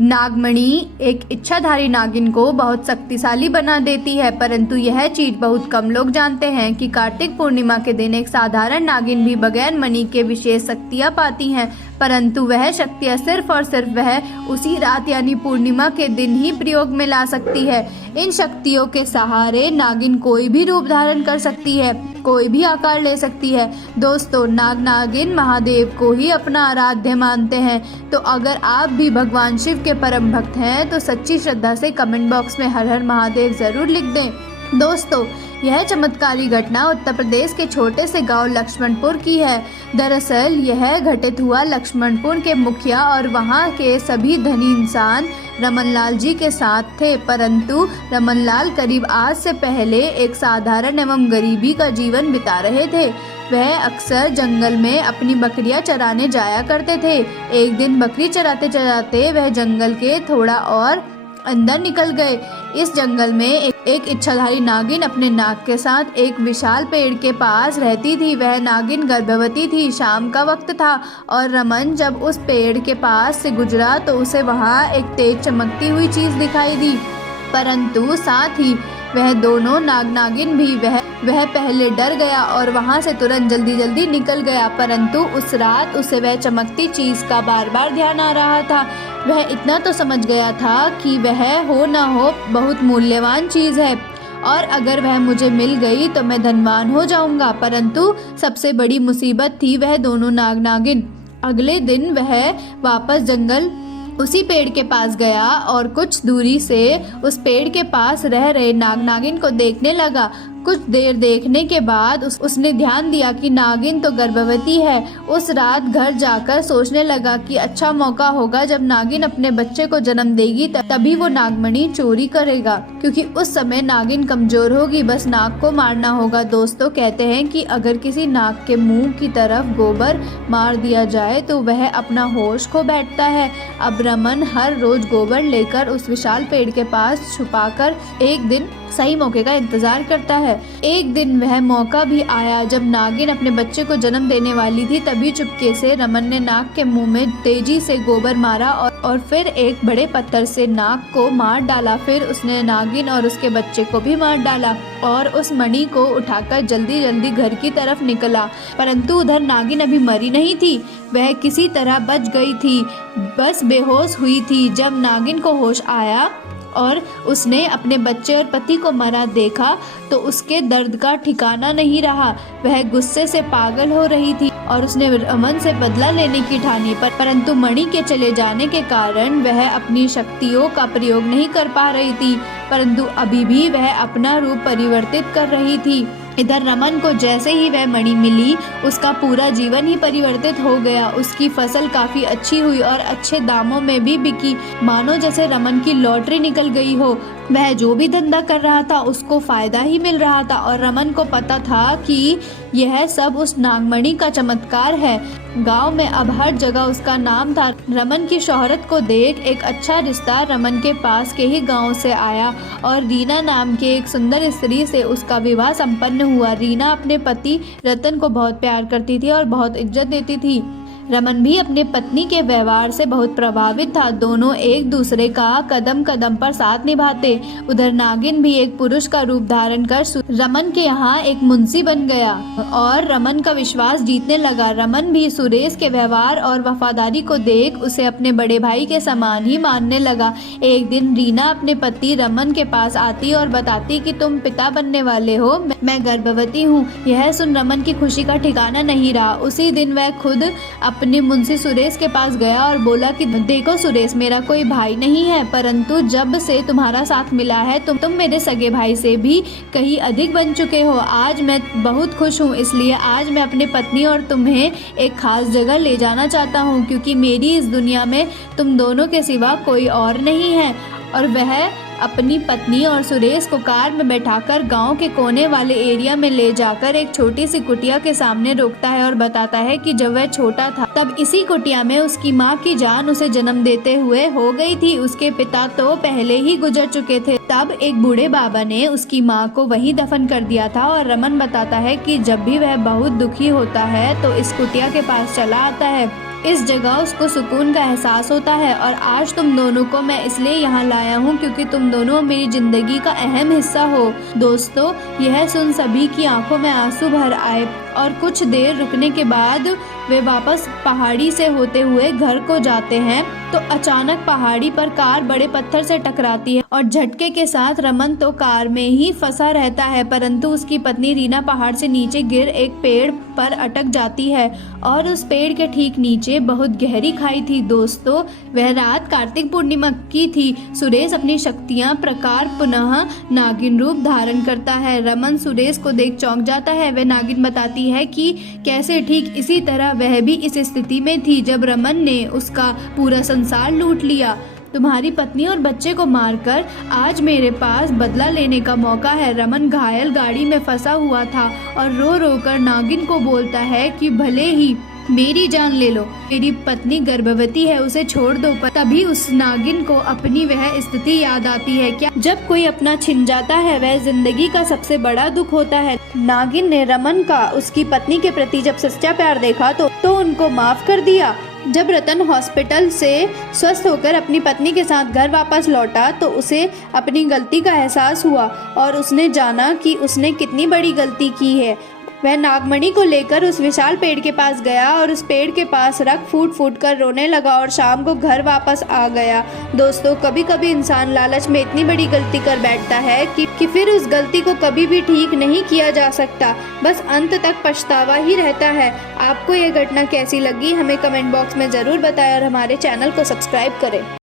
नागमणि एक इच्छाधारी नागिन को बहुत शक्तिशाली बना देती है, परंतु यह चीज बहुत कम लोग जानते हैं कि कार्तिक पूर्णिमा के दिन एक साधारण नागिन भी बगैर मणि के विशेष शक्तियां पाती हैं, परंतु वह शक्तियां सिर्फ और सिर्फ वह उसी रात यानी पूर्णिमा के दिन ही प्रयोग में ला सकती है। इन शक्तियों के सहारे नागिन कोई भी रूप धारण कर सकती है, कोई भी आकार ले सकती है। दोस्तों, नागिन महादेव को ही अपना आराध्य मानते हैं, तो अगर आप भी भगवान शिव के परम भक्त हैं तो सच्ची श्रद्धा से कमेंट बॉक्स में हर हर महादेव जरूर लिख दें। दोस्तों, यह चमत्कारी घटना उत्तर प्रदेश के छोटे से गांव लक्ष्मणपुर की है। दरअसल यह घटित हुआ लक्ष्मणपुर के मुखिया और वहां के सभी धनी इंसान रमनलाल जी के साथ थे, परंतु रमनलाल करीब आज से पहले एक साधारण एवं गरीबी का जीवन बिता रहे थे। वह अक्सर जंगल में अपनी बकरियां चराने जाया करते थे। एक दिन बकरी चराते चराते वह जंगल के थोड़ा और अंदर निकल गए। इस जंगल में एक इच्छाधारी नागिन अपने नाग के साथ एक विशाल पेड़ के पास रहती थी। वह नागिन गर्भवती थी। शाम का वक्त था और रमन जब उस पेड़ के पास से गुजरा तो उसे वहां एक तेज चमकती हुई चीज दिखाई दी, परंतु साथ ही वह दोनों नागिन भी वह पहले डर गया और वहां से तुरंत जल्दी निकल गया, परंतु उस रात उसे वह चमकती चीज का बार बार ध्यान आ रहा था। वह इतना तो समझ गया था कि वह हो न हो बहुत मूल्यवान चीज है और अगर वह मुझे मिल गई तो मैं धनवान हो जाऊंगा, परंतु सबसे बड़ी मुसीबत थी वह दोनों नागिन। अगले दिन वह वापस जंगल उसी पेड़ के पास गया और कुछ दूरी से उस पेड़ के पास रह रहे नागिन को देखने लगा। कुछ देर देखने के बाद उसने ध्यान दिया कि नागिन तो गर्भवती है। उस रात घर जाकर सोचने लगा कि अच्छा मौका होगा जब नागिन अपने बच्चे को जन्म देगी तभी वो नागमणि चोरी करेगा, क्योंकि उस समय नागिन कमजोर होगी, बस नाग को मारना होगा। दोस्तों, कहते हैं कि अगर किसी नाग के मुंह की तरफ गोबर मार दिया जाए तो वह अपना होश खो बैठता है। अब रमन हर रोज गोबर लेकर उस विशाल पेड़ के पास छुपाकर एक दिन सही मौके का इंतजार करता है। एक दिन वह मौका भी आया जब नागिन अपने बच्चे को जन्म देने वाली थी। तभी चुपके से रमन ने नाग के मुंह में तेजी से गोबर मारा और फिर एक बड़े पत्थर से नाग को मार डाला। फिर उसने नागिन और उसके बच्चे को भी मार डाला और उस मणि को उठाकर जल्दी घर की तरफ निकला, परंतु उधर नागिन अभी मरी नहीं थी, वह किसी तरह बच गई थी, बस बेहोश हुई थी। जब नागिन को होश आया और उसने अपने बच्चे और पति को मरा देखा तो उसके दर्द का ठिकाना नहीं रहा। वह गुस्से से पागल हो रही थी और उसने रमन से बदला लेने की ठानी, परंतु मणि के चले जाने के कारण वह अपनी शक्तियों का प्रयोग नहीं कर पा रही थी, परंतु अभी भी वह अपना रूप परिवर्तित कर रही थी। इधर रमन को जैसे ही वह मणि मिली उसका पूरा जीवन ही परिवर्तित हो गया। उसकी फसल काफी अच्छी हुई और अच्छे दामों में भी बिकी, मानो जैसे रमन की लॉटरी निकल गई हो। वह जो भी धंधा कर रहा था उसको फायदा ही मिल रहा था और रमन को पता था कि यह सब उस नागमणि का चमत्कार है। गांव में अब हर जगह उसका नाम था। रमन की शोहरत को देख एक अच्छा रिश्ता रमन के पास के ही गांव से आया और रीना नाम के एक सुंदर स्त्री से उसका विवाह संपन्न हुआ। रीना अपने पति रतन को बहुत प्यार करती थी और बहुत इज्जत देती थी। रमन भी अपने पत्नी के व्यवहार से बहुत प्रभावित था। दोनों एक दूसरे का कदम कदम पर साथ निभाते। उधर नागिन भी एक पुरुष का रूप धारण कर रमन के यहाँ एक मुंशी बन गया और रमन का विश्वास जीतने लगा। रमन भी सुरेश के व्यवहार और वफादारी को देख उसे अपने बड़े भाई के समान ही मानने लगा। एक दिन रीना अपने पति रमन के पास आती और बताती कि तुम पिता बनने वाले हो, मैं गर्भवती हूँ। यह सुन रमन की खुशी का ठिकाना नहीं रहा। उसी दिन वह खुद अपने मुंशी सुरेश के पास गया और बोला कि देखो सुरेश, मेरा कोई भाई नहीं है, परंतु जब से तुम्हारा साथ मिला है तुम मेरे सगे भाई से भी कहीं अधिक बन चुके हो। आज मैं बहुत खुश हूँ, इसलिए आज मैं अपनी पत्नी और तुम्हें एक खास जगह ले जाना चाहता हूँ, क्योंकि मेरी इस दुनिया में तुम दोनों के सिवा कोई और नहीं है। और वह अपनी पत्नी और सुरेश को कार में बैठाकर गांव के कोने वाले एरिया में ले जाकर एक छोटी सी कुटिया के सामने रोकता है और बताता है कि जब वह छोटा था तब इसी कुटिया में उसकी माँ की जान उसे जन्म देते हुए हो गई थी। उसके पिता तो पहले ही गुजर चुके थे। तब एक बूढ़े बाबा ने उसकी माँ को वहीं दफन कर दिया था। और रमन बताता है कि जब भी वह बहुत दुखी होता है तो इस कुटिया के पास चला आता है इस जगह उसको सुकून का एहसास होता है। और आज तुम दोनों को मैं इसलिए यहाँ लाया हूँ क्योंकि तुम दोनों मेरी जिंदगी का अहम हिस्सा हो। दोस्तों, यह सुन सभी की आंखों में आंसू भर आए और कुछ देर रुकने के बाद वे वापस पहाड़ी से होते हुए घर को जाते हैं तो अचानक पहाड़ी पर कार बड़े पत्थर से टकराती है और झटके के साथ रमन तो कार में ही फंसा रहता है, परंतु उसकी पत्नी रीना पहाड़ से नीचे गिर एक पेड़ पर अटक जाती है और उस पेड़ के ठीक नीचे बहुत गहरी खाई थी। दोस्तों, वह रात कार्तिक पूर्णिमा की थी। सुरेश अपनी शक्तियां प्रकार पुनः नागिन रूप धारण करता है। रमन सुरेश को देख चौंक जाता है। वह नागिन बताती है कि कैसे ठीक इसी तरह वह भी इस स्थिति में थी जब रमन ने उसका पूरा संसार लूट लिया। तुम्हारी पत्नी और बच्चे को मारकर आज मेरे पास बदला लेने का मौका है। रमन घायल गाड़ी में फंसा हुआ था और रो रो कर नागिन को बोलता है कि भले ही मेरी जान ले लो, मेरी पत्नी गर्भवती है, उसे छोड़ दो। पर तभी उस नागिन को अपनी वह स्थिति याद आती है। क्या जब कोई अपना छिन जाता है वह जिंदगी का सबसे बड़ा दुख होता है। नागिन ने रमन का उसकी पत्नी के प्रति जब सच्चा प्यार देखा तो उनको माफ कर दिया। जब रतन हॉस्पिटल से स्वस्थ होकर अपनी पत्नी के साथ घर वापस लौटा तो उसे अपनी गलती का एहसास हुआ और उसने जाना कि उसने कितनी बड़ी गलती की है। वह नागमणि को लेकर उस विशाल पेड़ के पास गया और उस पेड़ के पास रख फूट फूट कर रोने लगा और शाम को घर वापस आ गया। दोस्तों, कभी कभी इंसान लालच में इतनी बड़ी गलती कर बैठता है कि फिर उस गलती को कभी भी ठीक नहीं किया जा सकता, बस अंत तक पछतावा ही रहता है। आपको ये घटना कैसी लगी हमें कमेंट बॉक्स में ज़रूर बताएं और हमारे चैनल को सब्सक्राइब करें।